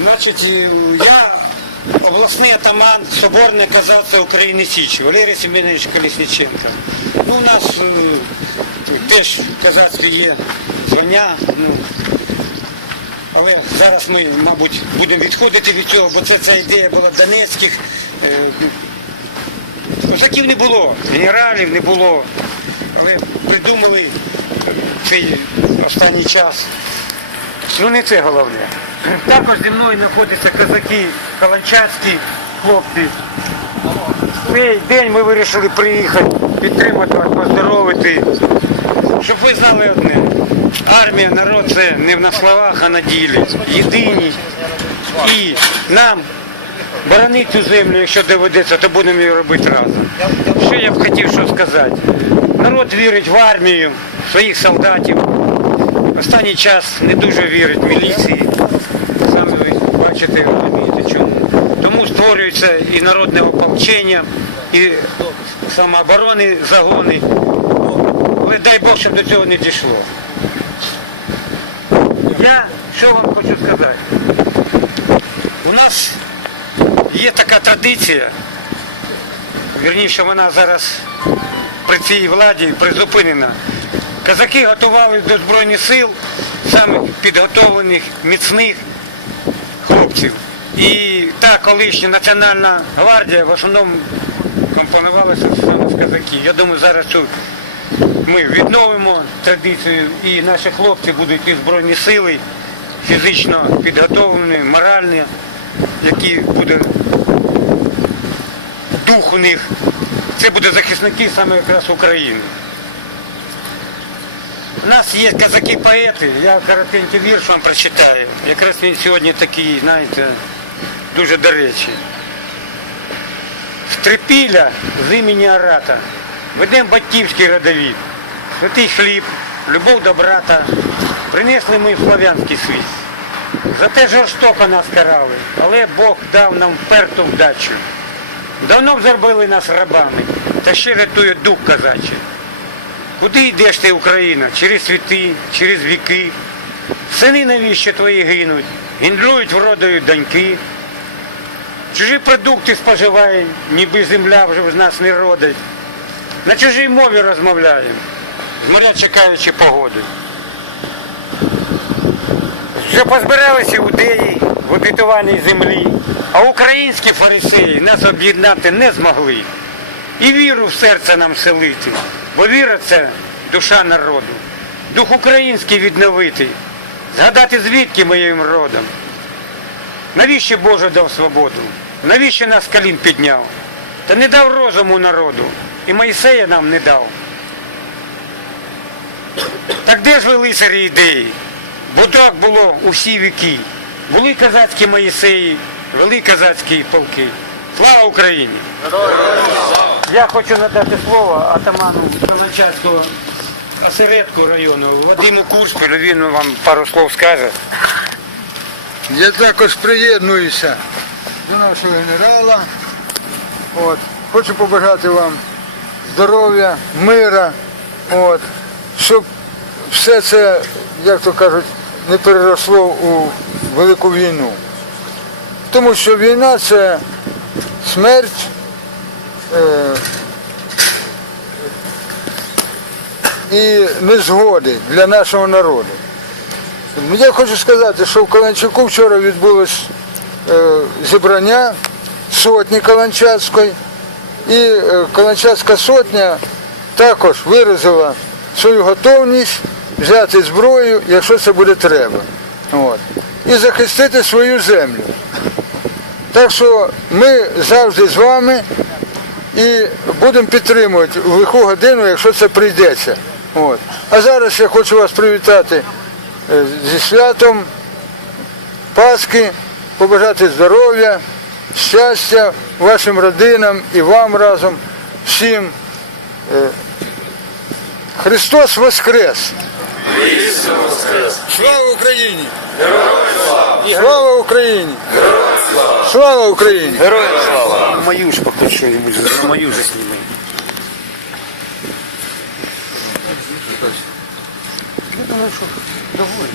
Значить, я обласний атаман Соборне казацтва України Січі, Валерій Семенович Колісниченко. Ну, у нас е, теж в є звання. Ну, але зараз ми, мабуть, будемо відходити від цього, бо це ця ідея була донецьких. е, Козаків не було, генералів не було. Але придумали цей останній час. Ну не це головне. Також зі мною знаходяться козаки, каланчацькі хлопці. Цей день ми вирішили приїхати, підтримати вас, поздоровити. Щоб ви знали одне. Армія, народ це не на словах, а на ділі. Єдині. І нам боронити цю землю, якщо доведеться, то будемо її робити разом. Що я б хотів що сказати. Народ вірить в армію, в своїх солдатів. Останній час не дуже вірить міліції. Саме ви бачите, розумієте чому. Тому створюється і народне ополчення, і самооборони загони. Але дай Бог, щоб до цього не дійшло. Я що вам хочу сказати? У нас є така традиція, вірніше вона зараз при цій владі призупинена. Казаки готували до Збройних сил самих підготовлених, міцних хлопців. І та колишня Національна гвардія в основному компонувалася саме з казаків. Я думаю, зараз цю ми відновимо традицію і наші хлопці будуть і Збройні сили фізично підготовлені, моральні, які буде дух у них. Це буде захисники саме якраз України. У нас є казаки-поети, я коротенький вірш вам прочитаю. Якраз він сьогодні такий, знаєте, дуже до речі. З з імені Арата ведемо батьківський родовід. Святий хліб, любов до брата, принесли ми слав'янський світ. Зате жорстоко нас карали, але Бог дав нам вперту вдачу. Давно б зробили нас рабами, та ще рятує дух казачий. Куди йдеш ти, Україна? Через світи, через віки. Сини навіщо твої гинуть? Гіндлюють вродою доньки. Чужі продукти споживаємо, ніби земля вже з нас не родить. На чужій мові розмовляємо, з моря чекаючи погоди. Що позбиралися іудеї в обітованій землі, а українські фарисеї нас об'єднати не змогли. І віру в серце нам селити, бо віра це душа народу. Дух український відновити, згадати звідки є родом. Навіщо Боже дав свободу? Навіщо нас з колін підняв? Та не дав розуму народу. І Моїсея нам не дав. Так де ж ви лицарі ідеї? Бо так було у всі віки. Були казацькі Моїсеї, вели казацькі полки. Слава Україні! Я хочу надати слово атаману Калачацького осередку району Вадиму Курспілю. Він вам пару слов скаже. Я також приєднуюся до нашого генерала. От. Хочу побажати вам здоров'я, мира, от. щоб все це, як то кажуть, не переросло у велику війну. Тому що війна це смерть. Е, і незгоди для нашого народу. Я хочу сказати, що в Каланчуку вчора відбулось е, зібрання сотні Каланчацької, і е, Каланчацька сотня також виразила свою готовність взяти зброю, якщо це буде треба. От. І захистити свою землю. Так що ми завжди з вами і будемо підтримувати в лиху годину, якщо це прийдеться. От. А зараз я хочу вас привітати е, зі святом Пасхи, побажати здоров'я, щастя вашим родинам і вам разом, всім. Е, Христос Воскрес! Слава Україні! Слава Україні! Слава Україні! Героям слава! Мою ж поки що йому, на мою же сніми. Я думаю, що доволі.